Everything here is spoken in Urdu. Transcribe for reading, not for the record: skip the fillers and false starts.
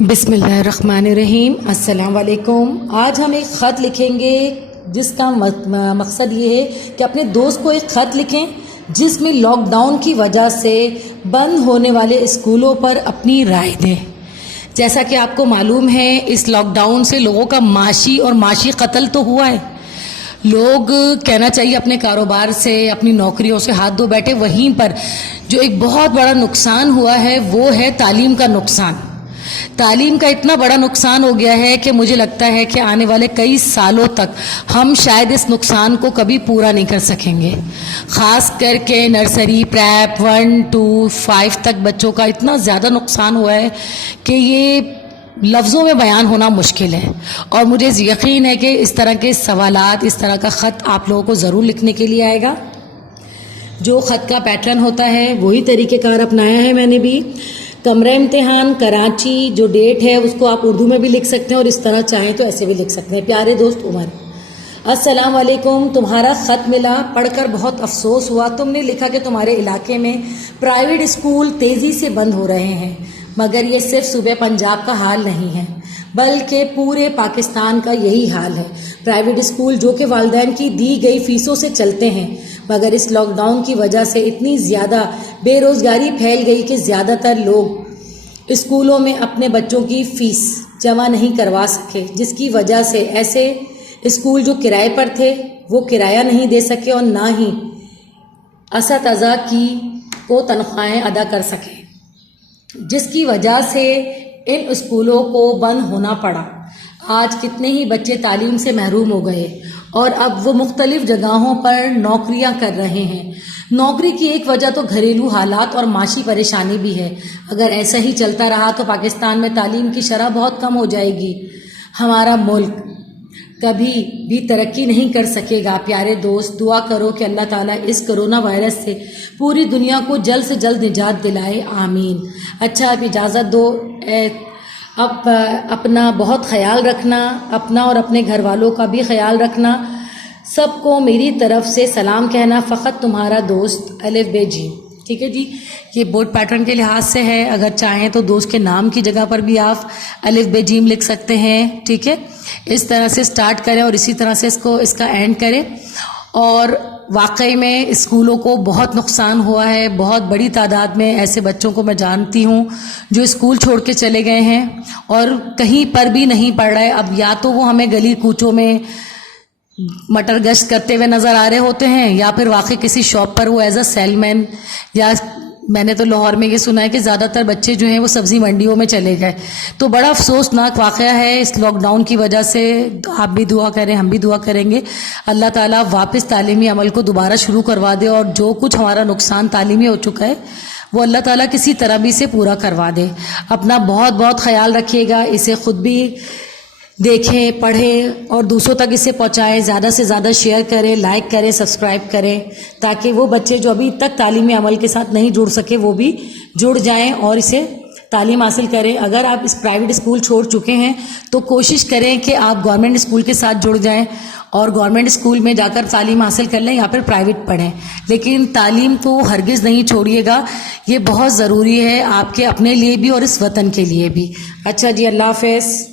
بسم اللہ الرحمن الرحیم۔ السلام علیکم۔ آج ہم ایک خط لکھیں گے جس کا مقصد یہ ہے کہ اپنے دوست کو ایک خط لکھیں جس میں لاک ڈاؤن کی وجہ سے بند ہونے والے اسکولوں پر اپنی رائے دیں۔ جیسا کہ آپ کو معلوم ہے اس لاک ڈاؤن سے لوگوں کا معاشی قتل تو ہوا ہے۔ لوگ کہنا چاہیے اپنے کاروبار سے اپنی نوکریوں سے ہاتھ دھو بیٹھے۔ وہیں پر جو ایک بہت بڑا نقصان ہوا ہے وہ ہے تعلیم کا نقصان۔ تعلیم کا اتنا بڑا نقصان ہو گیا ہے کہ مجھے لگتا ہے کہ آنے والے کئی سالوں تک ہم شاید اس نقصان کو کبھی پورا نہیں کر سکیں گے۔ خاص کر کے نرسری، پریپ 1 2 5 تک بچوں کا اتنا زیادہ نقصان ہوا ہے کہ یہ لفظوں میں بیان ہونا مشکل ہے، اور مجھے یقین ہے کہ اس طرح کے سوالات، اس طرح کا خط آپ لوگوں کو ضرور لکھنے کے لیے آئے گا۔ جو خط کا پیٹرن ہوتا ہے وہی طریقہ کار اپنایا ہے میں نے بھی۔ کمرہ امتحان کراچی، جو ڈیٹ ہے اس کو آپ اردو میں بھی لکھ سکتے ہیں اور اس طرح چاہیں تو ایسے بھی لکھ سکتے ہیں۔ پیارے دوست عمر، السلام علیکم۔ تمہارا خط ملا، پڑھ کر بہت افسوس ہوا۔ تم نے لکھا کہ تمہارے علاقے میں پرائیویٹ اسکول تیزی سے بند ہو رہے ہیں، مگر یہ صرف صوبہ پنجاب کا حال نہیں ہے بلکہ پورے پاکستان کا یہی حال ہے۔ پرائیویٹ اسکول جو کہ والدین کی دی گئی فیسوں سے چلتے ہیں، مگر اس لاک ڈاؤن کی وجہ سے اتنی زیادہ بے روزگاری پھیل گئی کہ زیادہ تر لوگ اسکولوں میں اپنے بچوں کی فیس جمع نہیں کروا سکے، جس کی وجہ سے ایسے اسکول جو کرائے پر تھے وہ کرایہ نہیں دے سکے اور نہ ہی اساتذہ کو تنخواہیں ادا کر سکے، جس کی وجہ سے ان اسکولوں کو بند ہونا پڑا۔ آج کتنے ہی بچے تعلیم سے محروم ہو گئے اور اب وہ مختلف جگہوں پر نوکریاں کر رہے ہیں۔ نوکری کی ایک وجہ تو گھریلو حالات اور معاشی پریشانی بھی ہے۔ اگر ایسا ہی چلتا رہا تو پاکستان میں تعلیم کی شرح بہت کم ہو جائے گی۔ ہمارا ملک کبھی بھی ترقی نہیں کر سکے گا۔ پیارے دوست، دعا کرو کہ اللہ تعالیٰ اس کرونا وائرس سے پوری دنیا کو جلد سے جلد نجات دلائے، آمین۔ اچھا، اب اجازت دو، اب اپنا بہت خیال رکھنا، اپنا اور اپنے گھر والوں کا بھی خیال رکھنا۔ سب کو میری طرف سے سلام کہنا، فقط تمہارا دوست الف ب ج۔ ٹھیک ہے جی، یہ بورڈ پیٹرن کے لحاظ سے ہے، اگر چاہیں تو دوست کے نام کی جگہ پر بھی آپ الف ب ج لکھ سکتے ہیں۔ ٹھیک ہے، اس طرح سے سٹارٹ کریں اور اسی طرح سے اس کا اینڈ کریں۔ اور واقعی میں اسکولوں کو بہت نقصان ہوا ہے، بہت بڑی تعداد میں ایسے بچوں کو میں جانتی ہوں جو اسکول چھوڑ کے چلے گئے ہیں اور کہیں پر بھی نہیں پڑھ رہے۔ اب یا تو وہ ہمیں گلی کوچوں میں مٹر گشت کرتے ہوئے نظر آ رہے ہوتے ہیں، یا پھر واقعی کسی شاپ پر وہ ایز اے سیل مین، یا میں نے تو لاہور میں یہ سنا ہے کہ زیادہ تر بچے جو ہیں وہ سبزی منڈیوں میں چلے گئے۔ تو بڑا افسوسناک واقعہ ہے اس لاک ڈاؤن کی وجہ سے۔ آپ بھی دعا کریں، ہم بھی دعا کریں گے اللہ تعالیٰ واپس تعلیمی عمل کو دوبارہ شروع کروا دے، اور جو کچھ ہمارا نقصان تعلیمی ہو چکا ہے وہ اللہ تعالیٰ کسی طرح بھی اسے پورا کروا دے۔ اپنا بہت بہت خیال رکھیے گا، اسے خود بھی دیکھیں، پڑھیں اور دوسروں تک اسے پہنچائیں۔ زیادہ سے زیادہ شیئر کریں، لائک کریں، سبسکرائب کریں، تاکہ وہ بچے جو ابھی تک تعلیمی عمل کے ساتھ نہیں جڑ سکے وہ بھی جڑ جائیں اور اسے تعلیم حاصل کریں۔ اگر آپ اس پرائیویٹ اسکول چھوڑ چکے ہیں تو کوشش کریں کہ آپ گورنمنٹ اسکول کے ساتھ جڑ جائیں اور گورنمنٹ اسکول میں جا کر تعلیم حاصل کر لیں یا پھر پرائیویٹ پڑھیں، لیکن تعلیم کو ہرگز نہیں چھوڑیے گا، یہ بہت ضروری ہے آپ کے اپنے لیے بھی اور اس وطن کے لیے بھی۔ اچھا جی، اللہ حافظ۔